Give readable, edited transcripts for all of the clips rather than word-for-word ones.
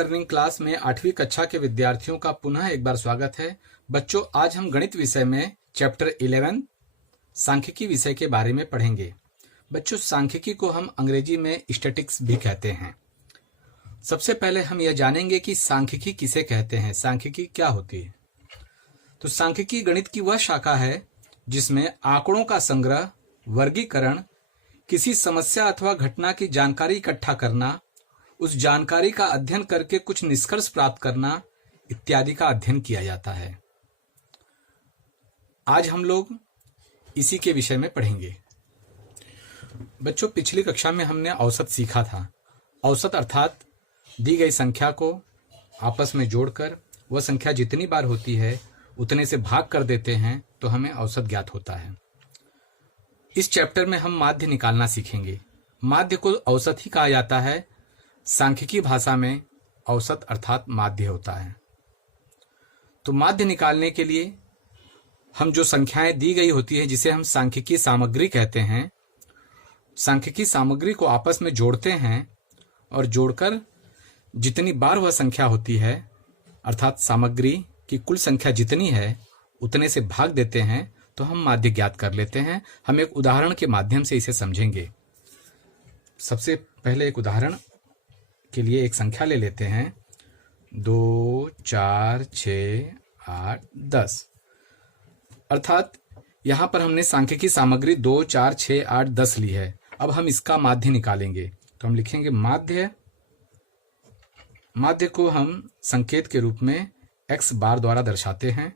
Learning class में 8वीं कक्षा के विद्यार्थियों का पुनः एक बार स्वागत है। बच्चों, आज हम गणित विषय में चैप्टर 11 सांख्यिकी विषय के बारे में पढ़ेंगे। बच्चों, सांख्यिकी को हम अंग्रेजी में स्टैटिस्टिक्स भी कहते हैं। सबसे पहले हम यह जानेंगे कि सांख्यिकी किसे कहते हैं, सांख्यिकी क्या होती है। तो सांख्यिकी गणित की वह शाखा है जिसमें आंकड़ों का संग्रह, वर्गीकरण, किसी समस्या अथवा घटना की जानकारी इकट्ठा करना, उस जानकारी का अध्ययन करके कुछ निष्कर्ष प्राप्त करना इत्यादि का अध्ययन किया जाता है। आज हम लोग इसी के विषय में पढ़ेंगे। बच्चों, पिछली कक्षा में हमने औसत सीखा था। औसत अर्थात दी गई संख्या को आपस में जोड़कर वह संख्या जितनी बार होती है उतने से भाग कर देते हैं तो हमें औसत ज्ञात होता है। इस चैप्टर में हम माध्य निकालना सीखेंगे। माध्य को औसत ही कहा जाता है। सांख्यिकी भाषा में औसत अर्थात माध्य होता है। तो माध्य निकालने के लिए हम जो संख्याएं दी गई होती है जिसे हम सांख्यिकी सामग्री कहते हैं, सांख्यिकी सामग्री को आपस में जोड़ते हैं और जोड़कर जितनी बार वह संख्या होती है अर्थात सामग्री की कुल संख्या जितनी है उतने से भाग देते हैं तो हम माध्य ज्ञात कर लेते हैं। हम एक उदाहरण के माध्यम से इसे समझेंगे। सबसे पहले एक उदाहरण के लिए एक संख्या ले लेते हैं 2, 4, 6, 8, 10। अर्थात यहां पर हमने सांख्यिकी सामग्री 2, 4, 6, 8, 10 ली है। अब हम इसका माध्य निकालेंगे तो हम लिखेंगे माध्य। माध्य को हम संकेत के रूप में x बार द्वारा दर्शाते हैं।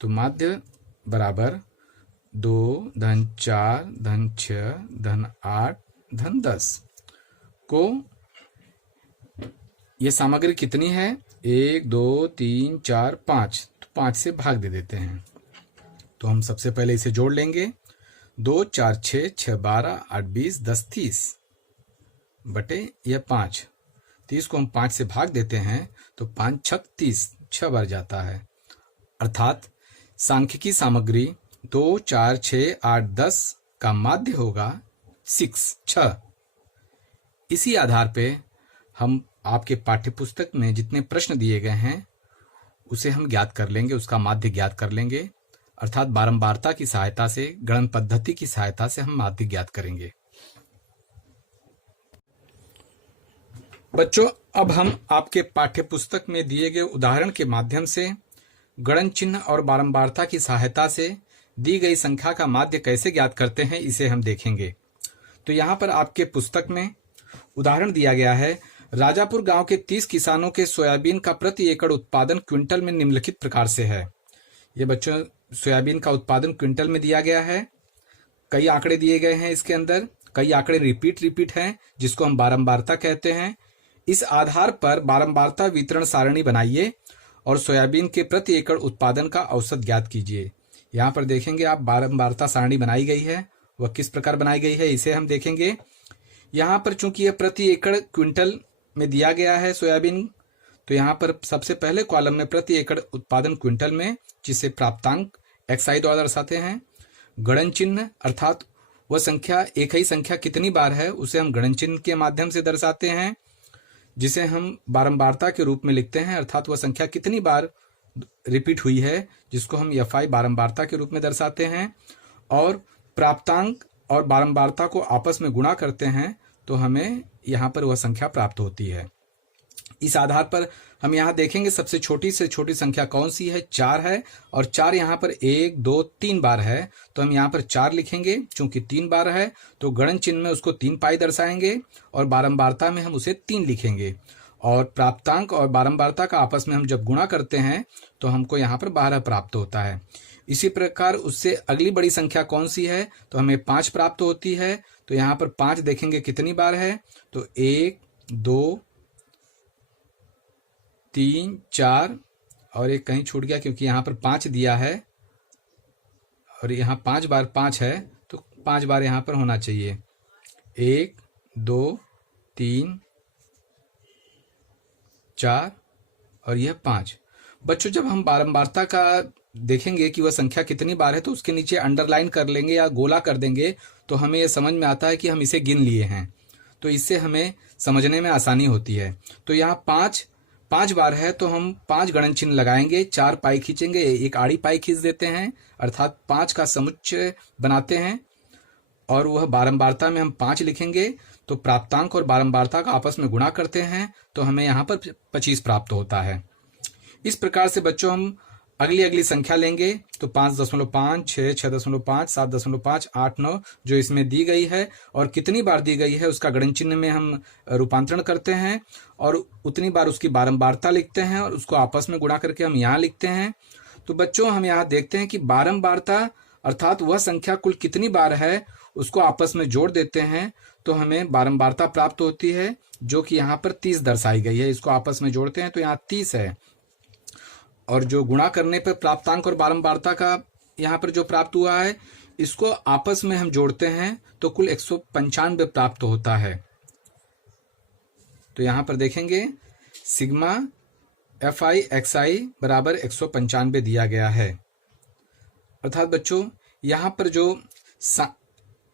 तो माध्य बराबर 2 धन 4 धन 6 धन 8 धन 10 को ये सामग्री कितनी है 1, 2, 3, 4, 5, तो 5 से भाग दे देते हैं। तो हम सबसे पहले इसे जोड़ लेंगे 2, 4, 6, 6, 12, 8, 20, 10, 30 बटे यह 5। 30 को हम 5 से भाग देते हैं तो 5 छक 30, 6 बार जाता है। अर्थात सांख्यिकी सामग्री 2, 4, 6, 8, 10 का माध्य होगा 6। इसी आधार पे हम आपके पाठ्यपुस्तक में जितने प्रश्न दिए गए हैं उसे हम ज्ञात कर लेंगे, उसका माध्य ज्ञात कर लेंगे। अर्थात बारंबारता की सहायता से, गणन पद्धति की सहायता से हम माध्य ज्ञात करेंगे। बच्चों, अब हम आपके पाठ्यपुस्तक में दिए गए उदाहरण के माध्यम से गणन चिन्ह और बारंबारता की सहायता से दी गई संख्या का माध्य कैसे ज्ञात करते हैं इसे हम देखेंगे। तो यहाँ पर आपके पुस्तक में उदाहरण दिया गया है। राजापुर गांव के 30 किसानों के सोयाबीन का प्रति एकड़ उत्पादन क्विंटल में निम्नलिखित प्रकार से है। ये बच्चों सोयाबीन का उत्पादन क्विंटल में दिया गया है। कई आंकड़े दिए गए हैं इसके अंदर, कई आंकड़े रिपीट हैं जिसको हम बारंबारता कहते हैं। इस आधार पर बारंबारता वितरण सारणी बनाइए और सोयाबीन के प्रति एकड़ उत्पादन का औसत ज्ञात कीजिए। यहाँ पर देखेंगे आप बारंबारता सारणी बनाई गई है, वह किस प्रकार बनाई गई है इसे हम देखेंगे। यहाँ पर चूंकि यह प्रति एकड़ क्विंटल में दिया गया है सोयाबीन, तो यहाँ पर सबसे पहले कॉलम में प्रति एकड़ उत्पादन क्विंटल में, जिसे प्राप्तांक XI द्वारा दर्शाते हैं। गणन चिन्ह अर्थात वह संख्या, एक ही संख्या कितनी बार है उसे हम गणन चिन्ह के माध्यम से दर्शाते हैं, जिसे हम बारंबारता के रूप में लिखते हैं। अर्थात वह संख्या कितनी बार रिपीट हुई है जिसको हम FI बारंबारता के रूप में दर्शाते हैं। और प्राप्तांक और बारंबारता को आपस में गुणा करते हैं तो हमें यहाँ पर वह संख्या प्राप्त होती है। इस आधार पर हम यहाँ देखेंगे सबसे छोटी से छोटी संख्या कौन सी है, 4 है। और 4 यहाँ पर 1, 2, 3 बार है तो हम यहाँ पर 4 लिखेंगे। चूंकि 3 बार है तो गणन चिन्ह में उसको 3 पाई दर्शाएंगे और बारंबारता में हम उसे 3 लिखेंगे। और प्राप्तांक और बारंबारता का आपस में हम जब गुणा करते हैं तो हमको यहाँ पर 12 प्राप्त होता है। इसी प्रकार उससे अगली बड़ी संख्या कौन सी है तो हमें 5 प्राप्त होती है। तो यहाँ पर 5 देखेंगे कितनी बार है तो 1, 2, 3, 4 और एक कहीं छूट गया क्योंकि यहाँ पर 5 दिया है और यहाँ 5 बार 5 है तो 5 बार यहाँ पर होना चाहिए। 1, 2, 3, 4 और यह 5। बच्चों, जब हम बारंबारता का देखेंगे कि वह संख्या कितनी बार है तो उसके नीचे अंडरलाइन कर लेंगे या गोला कर देंगे तो हमें यह समझ में आता है कि हम इसे गिन लिए हैं। तो इससे हमें समझने में आसानी होती है। तो यहाँ पाँच पाँच बार है तो हम 5 गणन चिन्ह लगाएंगे, 4 पाई खींचेंगे, एक आड़ी पाई खींच देते हैं, अर्थात 5 का समुच्चय बनाते हैं और वह बारंबारता में हम 5 लिखेंगे। तो प्राप्तांक और बारंबारता का आपस में गुणा करते हैं तो हमें यहाँ पर 25 प्राप्त होता है। इस प्रकार से बच्चों हम अगली अगली संख्या लेंगे तो 5.5, 6, 6.5, 7.5, 8, 9 जो इसमें दी गई है और कितनी बार दी गई है उसका गणन चिन्ह में हम रूपांतरण करते हैं और उतनी बार उसकी बारंबारता लिखते हैं और उसको आपस में गुणा करके हम यहाँ लिखते हैं। तो बच्चों हम यहाँ देखते हैं कि बारंबारता अर्थात वह संख्या कुल कितनी बार है उसको आपस में जोड़ देते हैं तो हमें बारंबारता प्राप्त होती है, जो कि यहाँ पर 30 दर्शाई गई है। इसको आपस में जोड़ते हैं तो यहाँ 30 है और जो गुणा करने पर प्राप्तांक और बारंबारता का यहाँ पर जो प्राप्त हुआ है इसको आपस में हम जोड़ते हैं तो कुल 195 प्राप्त होता है। तो यहाँ पर देखेंगे सिग्मा FI XI बराबर 195 दिया गया है। अर्थात बच्चों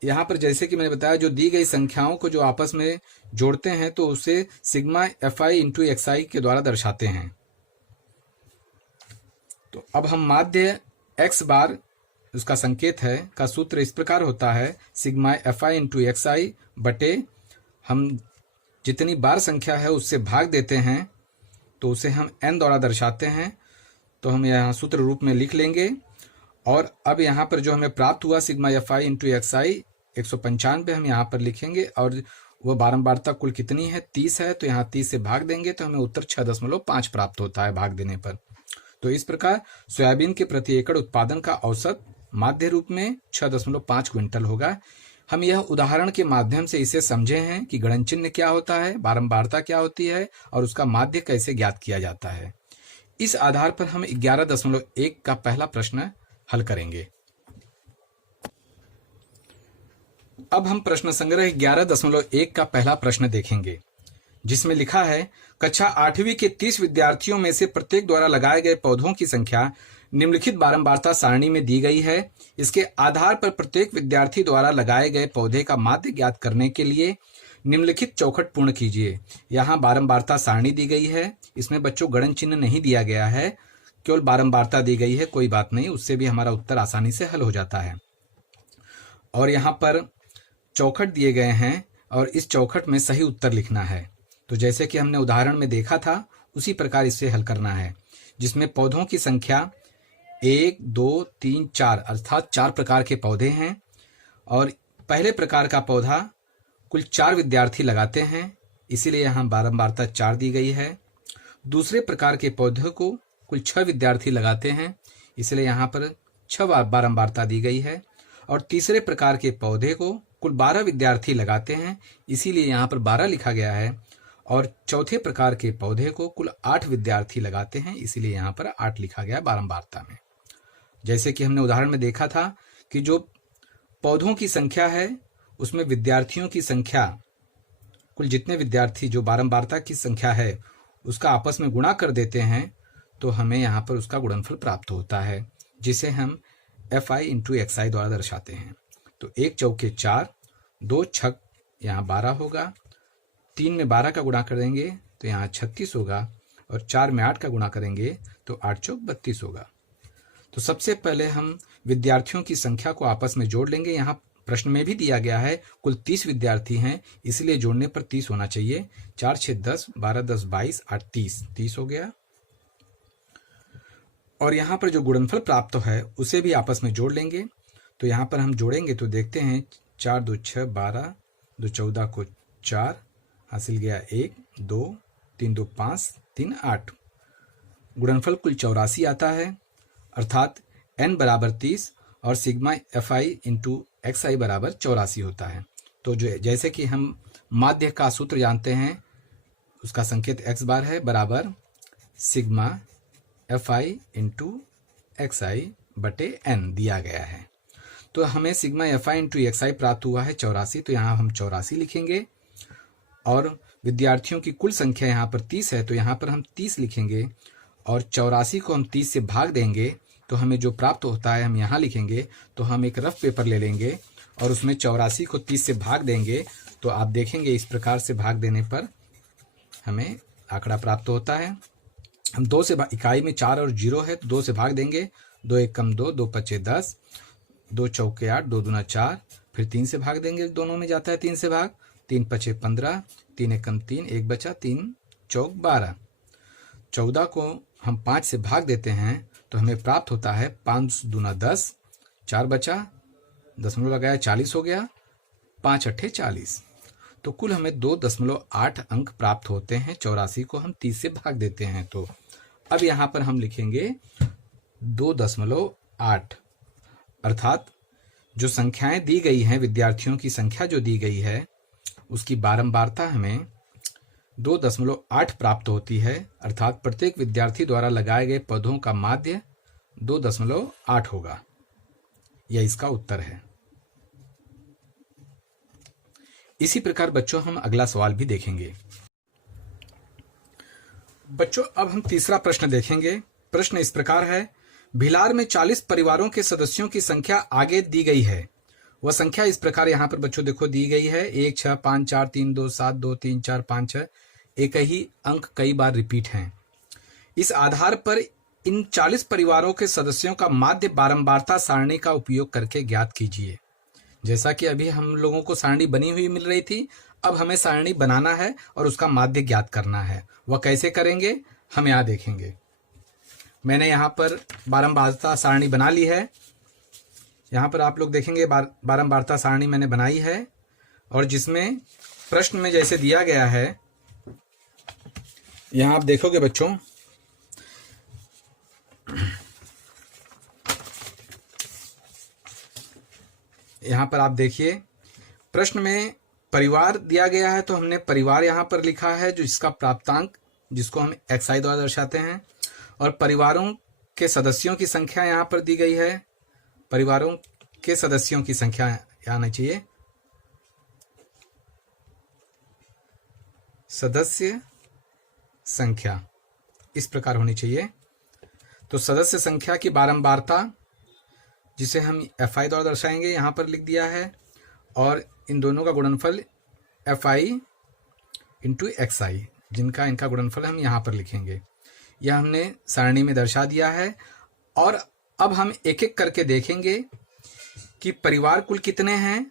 यहाँ पर जैसे कि मैंने बताया जो दी गई संख्याओं को जो आपस में जोड़ते हैं तो उसे सिग्मा FI इंटू XI के द्वारा दर्शाते हैं। तो अब हम माध्य x बार उसका संकेत है का सूत्र इस प्रकार होता है सिग्मा FI इंटू XI बटे हम जितनी बार संख्या है उससे भाग देते हैं तो उसे हम n द्वारा दर्शाते हैं। तो हम यहाँ सूत्र रूप में लिख लेंगे और अब यहाँ पर जो हमें प्राप्त हुआ सिग्मा FI इंटू XI 195 हम यहाँ पर लिखेंगे और वह बारंबारता कुल कितनी है 30 है तो यहाँ 30 से भाग देंगे तो हमें उत्तर 6.5 प्राप्त होता है भाग देने पर। तो इस प्रकार सोयाबीन के प्रति एकड़ उत्पादन का औसत माध्य रूप में 6.5 क्विंटल होगा। हम यह उदाहरण के माध्यम से इसे समझे हैं कि गणन चिन्ह क्या होता है, बारंबारता क्या होती है और उसका माध्य कैसे ज्ञात किया जाता है। इस आधार पर हम 11.1 का पहला प्रश्न हल करेंगे। अब हम प्रश्न संग्रह 11.1 का पहला प्रश्न देखेंगे जिसमें लिखा है कक्षा 8वीं के 30 विद्यार्थियों में से प्रत्येक द्वारा लगाए गए पौधों की संख्या निम्नलिखित बारंबारता सारणी में दी गई है। इसके आधार पर प्रत्येक विद्यार्थी द्वारा लगाए गए पौधे का माध्य ज्ञात करने के लिए निम्नलिखित चौखट पूर्ण कीजिए। यहाँ बारंबारता सारणी दी गई है, इसमें बच्चों गणन चिन्ह नहीं दिया गया है, केवल बारंबारता दी गई है। कोई बात नहीं, उससे भी हमारा उत्तर आसानी से हल हो जाता है। और यहाँ पर चौखट दिए गए हैं और इस चौखट में सही उत्तर लिखना है। तो जैसे कि हमने उदाहरण में देखा था उसी प्रकार इसे हल करना है, जिसमें पौधों की संख्या 1, 2, 3, 4 अर्थात 4 प्रकार के पौधे हैं और पहले प्रकार का पौधा कुल 4 विद्यार्थी लगाते हैं, इसीलिए यहाँ बारंबारता 4 दी गई है। दूसरे प्रकार के पौधे को कुल 6 विद्यार्थी लगाते हैं, इसलिए यहाँ पर 6 बारंबारता दी गई है। और तीसरे प्रकार के पौधे को कुल 12 विद्यार्थी लगाते हैं, इसीलिए यहाँ पर 12 लिखा गया है। और चौथे प्रकार के पौधे को कुल 8 विद्यार्थी लगाते हैं, इसीलिए यहाँ पर 8 लिखा गया बारंबारता में। जैसे कि हमने उदाहरण में देखा था कि जो पौधों की संख्या है उसमें विद्यार्थियों की संख्या कुल जितने विद्यार्थी जो बारंबारता की संख्या है उसका आपस में गुणा कर देते हैं तो हमें यहाँ पर उसका गुणनफल प्राप्त होता है, जिसे हम FI इंटू XI द्वारा दर्शाते हैं। तो 1 चौके 4, 2 छक यहाँ 12 होगा, 3 में 12 का गुणा करेंगे तो यहाँ 36 होगा और 4 में 8 का गुणा करेंगे तो 8 चौक 32 होगा। तो सबसे पहले हम विद्यार्थियों की संख्या को आपस में जोड़ लेंगे। यहाँ प्रश्न में भी दिया गया है कुल 30 विद्यार्थी हैं, इसलिए जोड़ने पर 30 होना चाहिए। 4 6 10, 12 10 22, 8 30 हो गया। और यहाँ पर जो गुणनफल प्राप्त है उसे भी आपस में जोड़ लेंगे। तो यहाँ पर हम जोड़ेंगे तो देखते हैं 4 2 6 12, 2 14 को 4 हासिल गया 1 2, 3 2 5, 3 8। गुणनफल कुल 84 आता है, अर्थात n बराबर 30 और सिग्मा FI इंटू XI बराबर 84 होता है। तो जो जैसे कि हम माध्य का सूत्र जानते हैं उसका संकेत x बार है बराबर सिग्मा FI इंटू XI बटे n दिया गया है। तो हमें सिग्मा FI इंटू XI प्राप्त हुआ है 84, तो यहाँ हम 84 लिखेंगे। और विद्यार्थियों की कुल संख्या यहाँ पर 30 है तो यहाँ पर हम 30 लिखेंगे और 84 को हम 30 से भाग देंगे तो हमें जो प्राप्त होता है हम यहाँ लिखेंगे। तो हम एक रफ पेपर ले लेंगे और उसमें 84 को 30 से भाग देंगे तो आप देखेंगे इस प्रकार से भाग देने पर हमें आंकड़ा प्राप्त होता है। हम 2 से इकाई में 4 और 0 है तो 2 से भाग देंगे, 2 एक कम 2, 2 पचे 10, 2 चौके 8, 2 दूना 4, फिर 3 से भाग देंगे, दोनों में जाता है 3 से भाग, 3 पचे 15, 3 एक कम 3, 1 बचा, 3 चौक 12। 14 को हम 5 से भाग देते हैं तो हमें प्राप्त होता है 5 दूना 10, 4 बचा, दशमलव लगाया 40 हो गया, 5 अट्ठे 40। तो कुल हमें 2.8 अंक प्राप्त होते हैं। 84 को हम 30 से भाग देते हैं तो अब यहाँ पर हम लिखेंगे 2.8, अर्थात जो संख्याएं दी गई हैं, विद्यार्थियों की संख्या जो दी गई है उसकी बारंबारता हमें 2.8 प्राप्त होती है, अर्थात प्रत्येक विद्यार्थी द्वारा लगाए गए पदों का माध्य 2.8 होगा। यह इसका उत्तर है। इसी प्रकार बच्चों हम अगला सवाल भी देखेंगे। बच्चों अब हम तीसरा प्रश्न देखेंगे। प्रश्न इस प्रकार है, भिलार में 40 परिवारों के सदस्यों की संख्या आगे दी गई है। वह संख्या इस प्रकार यहाँ पर बच्चों देखो दी गई है 1 6 5 4 3 2 7 2 3 4 5 6। एक ही अंक कई बार रिपीट हैं। इस आधार पर इन 40 परिवारों के सदस्यों का माध्य बारंबारता सारणी का उपयोग करके ज्ञात कीजिए। जैसा कि अभी हम लोगों को सारणी बनी हुई मिल रही थी, अब हमें सारणी बनाना है और उसका माध्य ज्ञात करना है। वह कैसे करेंगे हम यहाँ देखेंगे। मैंने यहाँ पर बारंबारता सारणी बना ली है। यहाँ पर आप लोग देखेंगे बारंबारता सारणी मैंने बनाई है और जिसमें प्रश्न में जैसे दिया गया है, यहाँ आप देखोगे बच्चों, यहाँ पर आप देखिए प्रश्न में परिवार दिया गया है तो हमने परिवार यहाँ पर लिखा है जो इसका प्राप्तांक जिसको हम xi द्वारा दर्शाते हैं, और परिवारों के सदस्यों की संख्या यहाँ पर दी गई है। परिवारों के सदस्यों की संख्या यहाँ आना चाहिए, सदस्य संख्या इस प्रकार होनी चाहिए। तो सदस्य संख्या की बारंबारता जिसे हम fi द्वारा दर्शाएंगे यहाँ पर लिख दिया है, और इन दोनों का गुणनफल fi इंटू xi, जिनका इनका गुणनफल हम यहाँ पर लिखेंगे। यह हमने सारणी में दर्शा दिया है। और अब हम एक एक करके देखेंगे कि परिवार कुल कितने हैं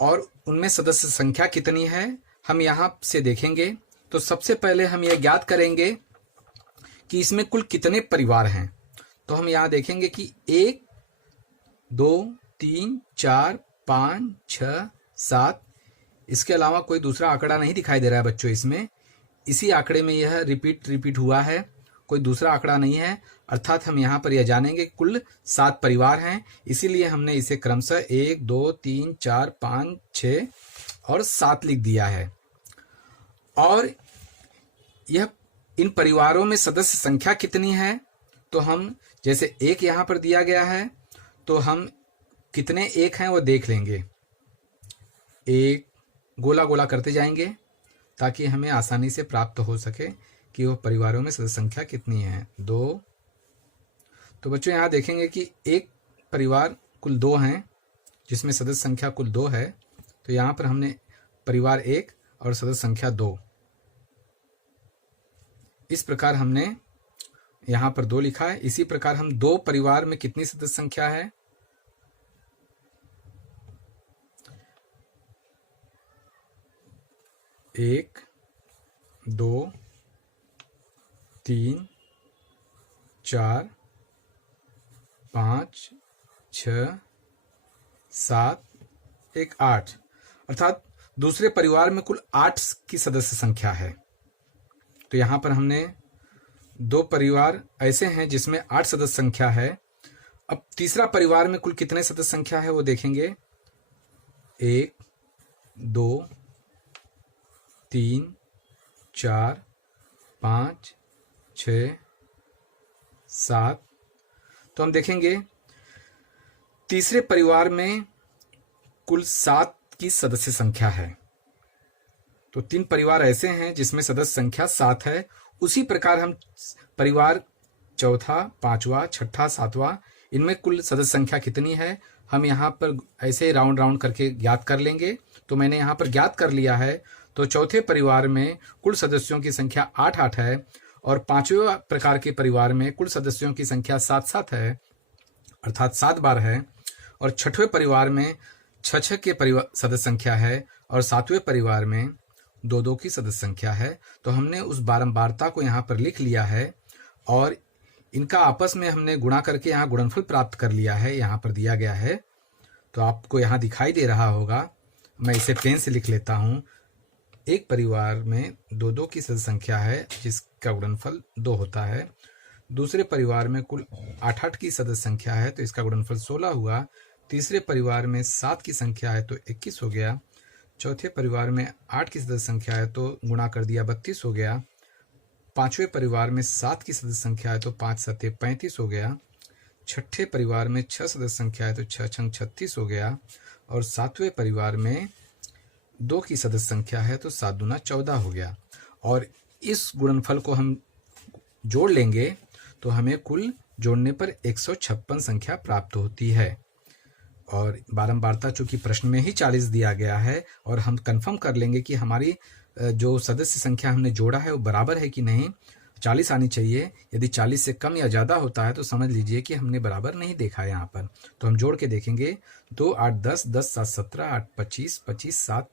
और उनमें सदस्य संख्या कितनी है। हम यहाँ से देखेंगे तो सबसे पहले हम यह ज्ञात करेंगे कि इसमें कुल कितने परिवार हैं। तो हम यहाँ देखेंगे कि 1 2 3 4 5 6 7, इसके अलावा कोई दूसरा आंकड़ा नहीं दिखाई दे रहा है बच्चों। इसमें इसी आंकड़े में यह रिपीट हुआ है, कोई दूसरा आंकड़ा नहीं है। अर्थात हम यहाँ पर यह जानेंगे कुल 7 परिवार हैं, इसीलिए हमने इसे क्रमशः 1 2 3 4 5 6 और 7 लिख दिया है। और यह इन परिवारों में सदस्य संख्या कितनी है, तो हम जैसे 1 यहाँ पर दिया गया है तो हम कितने 1 हैं वो देख लेंगे। 1 गोला गोला करते जाएंगे ताकि हमें आसानी से प्राप्त हो सके कि वह परिवारों में सदस्य संख्या कितनी है। 2, तो बच्चों यहाँ देखेंगे कि एक परिवार कुल 2 हैं जिसमें सदस्य संख्या कुल 2 है, तो यहाँ पर हमने परिवार 1 और सदस्य संख्या 2, इस प्रकार हमने यहाँ पर 2 लिखा है। इसी प्रकार हम 2 परिवार में कितनी सदस्य संख्या है, 1 2 3 4 5 6 7 1 8, अर्थात दूसरे परिवार में कुल 8 की सदस्य संख्या है। तो यहाँ पर हमने 2 परिवार ऐसे हैं जिसमें 8 सदस्य संख्या है। अब तीसरा परिवार में कुल कितने सदस्य संख्या है वो देखेंगे। 1 2 3 4 5 6 7, तो हम देखेंगे तीसरे परिवार में कुल 7 की सदस्य संख्या है। तो 3 परिवार ऐसे हैं जिसमें सदस्य संख्या 7 है। उसी प्रकार हम परिवार चौथा, 5वां, 6ठा, 7वां, इनमें कुल सदस्य संख्या कितनी है, हम यहाँ पर ऐसे राउंड राउंड करके ज्ञात कर लेंगे। तो मैंने यहाँ पर ज्ञात कर लिया है। तो चौथे परिवार में कुल सदस्यों की संख्या 8-8 है और पांचवें प्रकार के परिवार में कुल सदस्यों की संख्या 7-7 है, अर्थात 7 बार है। और छठवें परिवार में 6-6 के सदस्य संख्या है और सातवें परिवार में 2-2 की सदस्य संख्या है। तो हमने उस बारंबारता को यहाँ पर लिख लिया है और इनका आपस में हमने गुणा करके यहाँ गुणनफल प्राप्त कर लिया है, यहाँ पर दिया गया है। तो आपको यहाँ दिखाई दे रहा होगा, मैं इसे पेन से लिख लेता हूँ। एक परिवार में 2-2 की सदस्य संख्या है जिसका गुणनफल 2 होता है। दूसरे परिवार में कुल 8-8 की सदस्य संख्या है तो इसका गुणनफल 16 हुआ। तीसरे परिवार में 7 की संख्या है तो 21 हो गया। चौथे परिवार में 8 की सदस्य संख्या है तो गुणा कर दिया 32 हो गया। पांचवें परिवार में 7 की सदस्य संख्या है तो 5-7 35 हो गया। छठे परिवार में 6 सदस्य संख्या है तो 6-6 36 हो गया। और सातवें परिवार में 2 की सदस्य संख्या है तो 7 दूना 14 हो गया। और इस गुणनफल को हम जोड़ लेंगे तो हमें कुल जोड़ने पर 156 संख्या प्राप्त होती है। और बारंबारता चूंकि प्रश्न में ही 40 दिया गया है और हम कंफर्म कर लेंगे कि हमारी जो सदस्य संख्या हमने जोड़ा है वो बराबर है कि नहीं। 40 आनी चाहिए। यदि 40 से कम या ज़्यादा होता है तो समझ लीजिए कि हमने बराबर नहीं देखा है यहाँ पर। तो हम जोड़ के देखेंगे। 2 8 10 10 7 17 8 25 25 7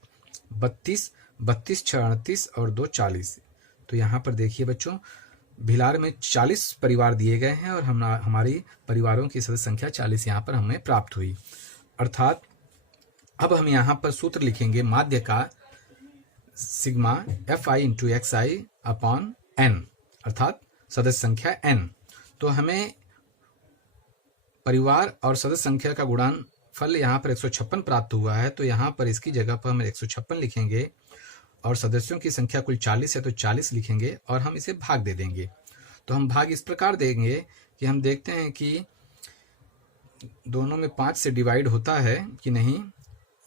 32 32 6 38 और 2 40। तो यहाँ पर देखिए बच्चों, भिलार में 40 परिवार दिए गए हैं और हमारी परिवारों की सदस्य संख्या 40 यहाँ पर हमें प्राप्त हुई। अर्थात अब हम यहाँ पर सूत्र लिखेंगे माध्य का sigma fi into xi upon n, अर्थात सदस्य संख्या n। तो हमें परिवार और सदस्य संख्या का गुणनफल यहाँ पर 156 प्राप्त हुआ है। तो यहाँ पर इसकी जगह पर हम 156 लिखेंगे और सदस्यों की संख्या कुल 40 है तो 40 लिखेंगे और हम इसे भाग दे देंगे। तो हम भाग इस प्रकार देंगे कि हम देखते हैं कि दोनों में 5 से डिवाइड होता है कि नहीं।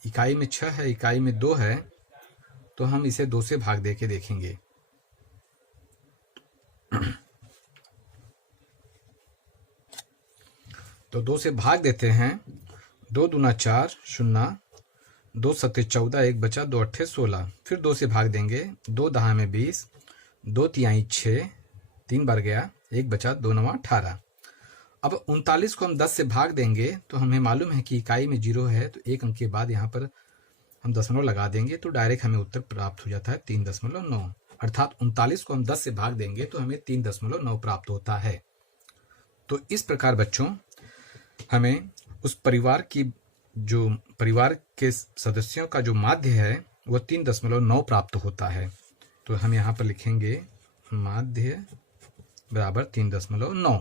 इकाई में 6 है, इकाई में 2 है, तो हम इसे 2 से भाग दे के देखेंगे। तो 2 से भाग देते हैं। 2 दूना 4 0, 2 सत्ते 14, 1 बचा, 2 अट्ठे 16। फिर 2 से भाग देंगे। 2 दहा में 20, 2 तिहाई 6, 3 बार गया, 1 बचा, 2 नवा 18। अब 39 को हम 10 से भाग देंगे तो हमें मालूम है कि इकाई में 0 है तो 1 अंक के बाद यहाँ पर हम दशमलव लगा देंगे तो डायरेक्ट हमें उत्तर प्राप्त हो जाता है 3.9। अर्थात 39 को हम 10 से भाग देंगे तो हमें 3.9 प्राप्त होता है। तो इस प्रकार बच्चों हमें उस परिवार के सदस्यों का जो माध्य है वह 3.9 प्राप्त होता है। तो हम यहाँ पर लिखेंगे माध्य बराबर 3.9,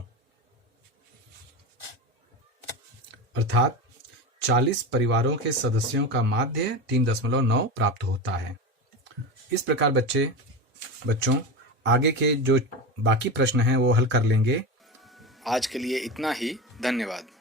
अर्थात 40 परिवारों के सदस्यों का माध्य 3.9 प्राप्त होता है। इस प्रकार बच्चों आगे के जो बाकी प्रश्न हैं वो हल कर लेंगे। आज के लिए इतना ही। धन्यवाद।